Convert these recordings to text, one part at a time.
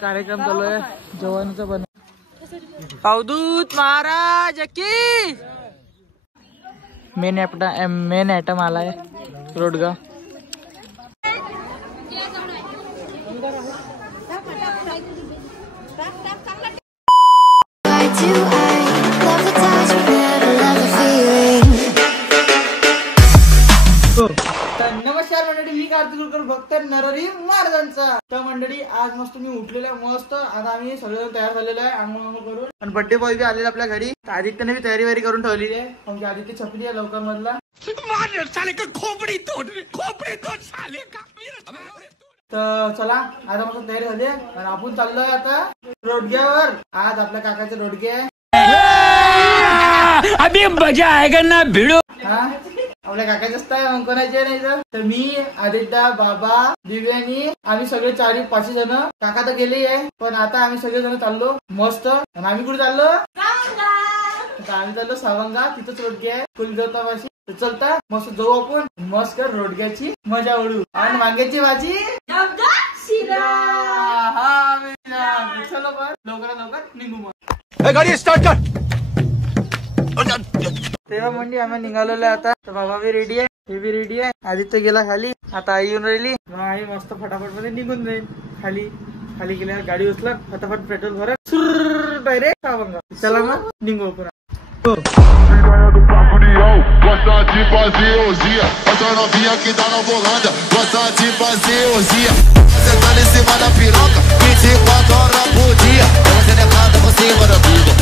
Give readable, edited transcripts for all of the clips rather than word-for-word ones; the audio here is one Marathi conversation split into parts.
कार्यक्रम चालू आहे जेवणाचा बन अवधूत महाराज की मेन आयटम आलाय रोडगा नमस्कार मंडळी, मी कार्तिक कुलकर भक्त नरहरी महाराजांचा. तर मंडळी आज मस्त मी उठलेला मस्त. आता आम्ही सगळेजण तयार झालेलो आहे आंघोळ करून आणि बर्थडे बॉय बी आलेला आपल्या घरी. आदित्यने बी तयारी करून ठेवलेली आहे. म्हणजे आदित्य छपली आहे लवकर मधला. तर चला आता मस्त तयारी झाली आणि आपण चाललोय आता रोडग्यावर. आज आपल्या काकाचे रोडगे आहे. अभी मजा आएगा ना भिडो. हा आपल्या काकाचे असतात कोणाचे नाही तर मी आदित्य बाबा दिव्यानी आम्ही सगळे 4-5 जण. काका तर गेले आहे पण आता आम्ही सगळे जण चाललो मस्त. आणि आम्ही कुठे चाललो आम्ही चाललो सावंगा. तिथंच रोडगे आहे कुलदेवतापाशी. चलता मस्त जाऊ आपण मस्त रोडग्याची मजा उडू आणि वांग्याची भाजी चलो पण लवकर निघू मग गाडी स्टार्ट कर. तेव्हा म्हणजे आम्ही निघालेलो आता. तर बाबा बी रेडी आहे, हे बी रेडी आहे. आदित्य गेला खाली, आता आई येऊन राहिली. मग आई मस्त फटाफट मध्ये निघून जाईल खाली गेल्यावर गाडी उचला फटाफट पेट्रोल भरत डायरेक्ट सावंगा. चला मग निघू आपण. Gosta de fazer orgia, essa novinha que tá na Volândia. Gosta de fazer orgia, você tá em cima da piroca 24 horas por dia. Você decanta por cima da tudo.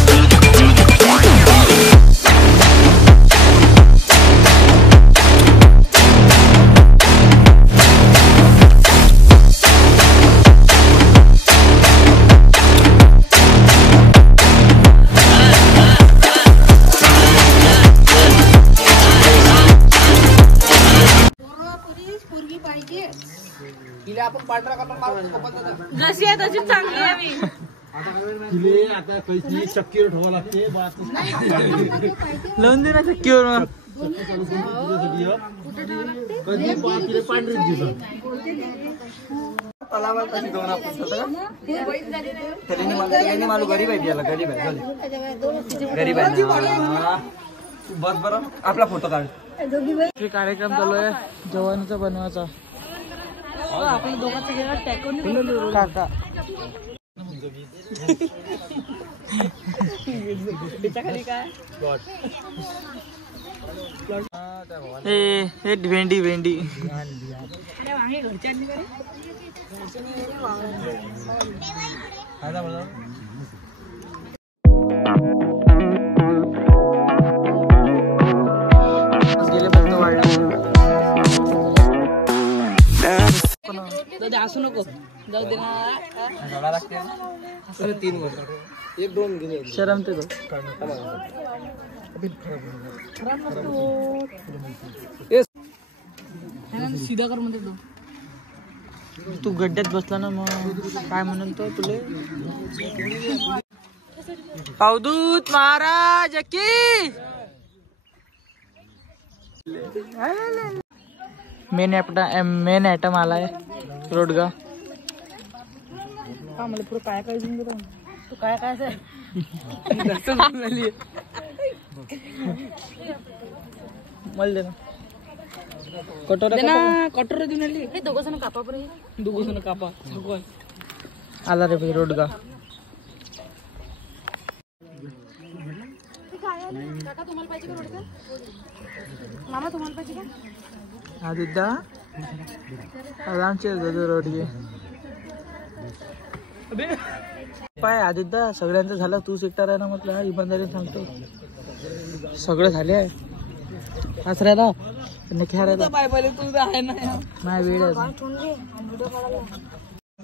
आपण पांढरा कलर जशी आहे तशी चांगली आहे. मी आता कैसी चक्कीवर ठेवा लागते लावून दे ना चक्कीवर. कधी पांढरी दिसत गरीब आहे बस बरं आपला फोटो काढ. कार्यक्रम चालू आहे जेवणाचा बनवायचा. आपण दोघांचं गेला टॅकून काका खाली काय हे भेंडी वांगे घरच्यांनी करे असू नको जाऊ दे ना. 3 1-2 घेऊन शरम ते सीधा कर म्हणते तू गड्ड्यात बसला ना मग काय म्हणून तो तुले. अवधूत महाराज की मेन आयटम आलाय रोडगा. का मला पुरं काय घेऊन गेलो तू काय मला दे ना कटोरा देऊन आली. हे दोघं जण कापा बरं. दोघं जण कापा आला रे भाई रोडगा. काका तुम्हाला पाहिजे का रोडगा? मामा तुम्हाला पाहिजे का? आदित्य आरामचे रोडगे पाय. आदित्य सगळ्यांचं झालं तू एकटा राहा ना म्हटलं. इमानदारी सांगतो सगळं झाले आहे. हाच राहिला खेळा राहिला नाही वेळ आहे.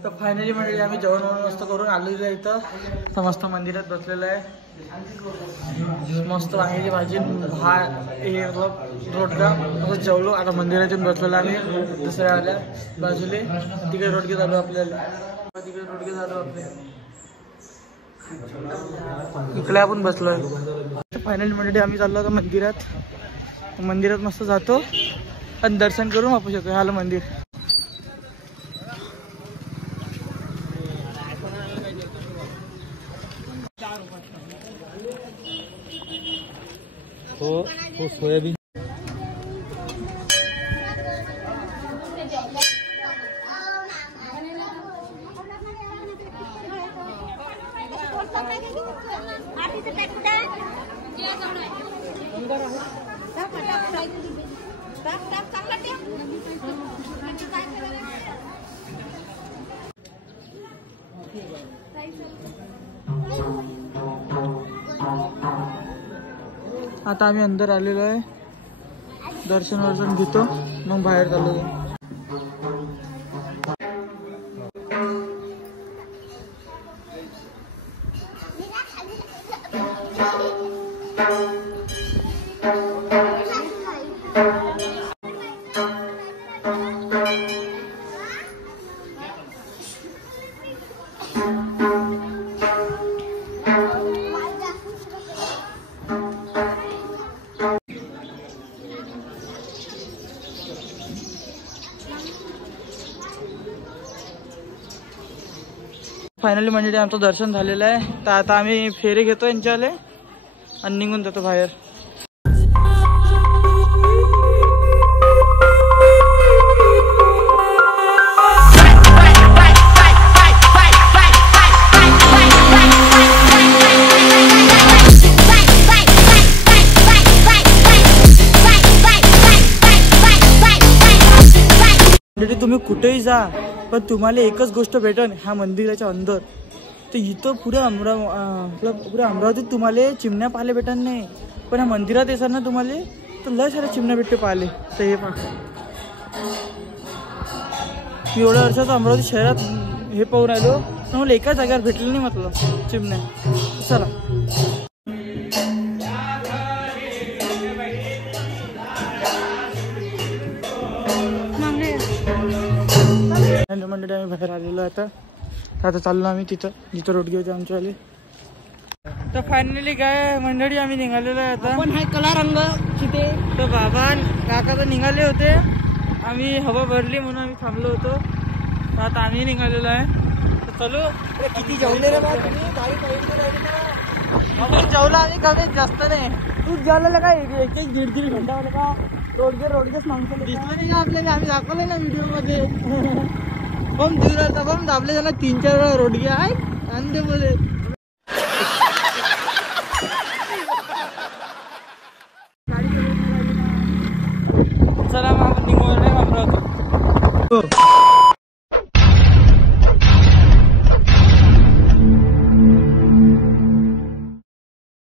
तर फायनली म्हणजे आम्ही जेवण मस्त करून आलेलो आहे इथं. मस्त मंदिरात बसलेलं आहे. मस्त वांग्याची भाजी हे रोडगा असं जेवलो. आता मंदिरातून बसलेलो आम्ही दुसऱ्या आल्या बाजूले. तिकडे रोडगे झालो आपल्याला. इकडे आपण बसलोय. फायनली म्हणजे आम्ही चाललो होतो मंदिरात मस्त जातो आणि दर्शन करून वापस येतो. आलं मंदिर. तो सोयाबीन आता आम्ही अंदर आलेलो आहे. दर्शन घेतो मग बाहेर चाललो. फायनली म्हणजे आमचं दर्शन झालेलं आहे. तर आता आम्ही फेरे घेतो यांच्यावाले आणि निघून जातो बाहेर. तुम्ही कुठेही जा पण तुम्हाला एकच गोष्ट भेटेल ह्या मंदिराच्या अंदर. तर इथं पुऱ्या अमरावतीत तुम्हाला चिमण्या पाहायला भेटणार नाही, पण ह्या मंदिरात येसाल ना तुम्हाला तर लय साऱ्या चिमण्या भेटते पाहायला. तर हे पहा, मी एवढ्या वर्षात अमरावती शहरात हे पाहून राहिलो तर मला एका जागेवर भेटलं नाही म्हटलं चिमण्या. चला मंडळी आम्ही बाहेर आलेलो आता. आता चाललो आम्ही जिथं रोडगे होते आमच्यावाले. तर फायनली काय मंडळी आम्ही निघालेलो आहे आता. पण हाय कला रंग तिथे. तर बाबा काका तर निघाले होते, आम्ही हवा भरली म्हणून आम्ही थांबलो होतो. तर आता आम्ही निघालेलो आहे. तर चलो. किती जेवले रे बा तुम्ही? गाडी जेवला आम्ही कमी जास्त नाही. तू जेवलेलं काय एक दीड घंटा वाला का रोडगेच माणसं दिसलं नाही का आपल्याला? आम्ही दाखवलं ना व्हिडिओ मध्ये. बम दिवसा बम दाबले त्यांना 3-4 वेळा रोडगे आहे आणि बोले. चला मग आपण निघू अमरावती.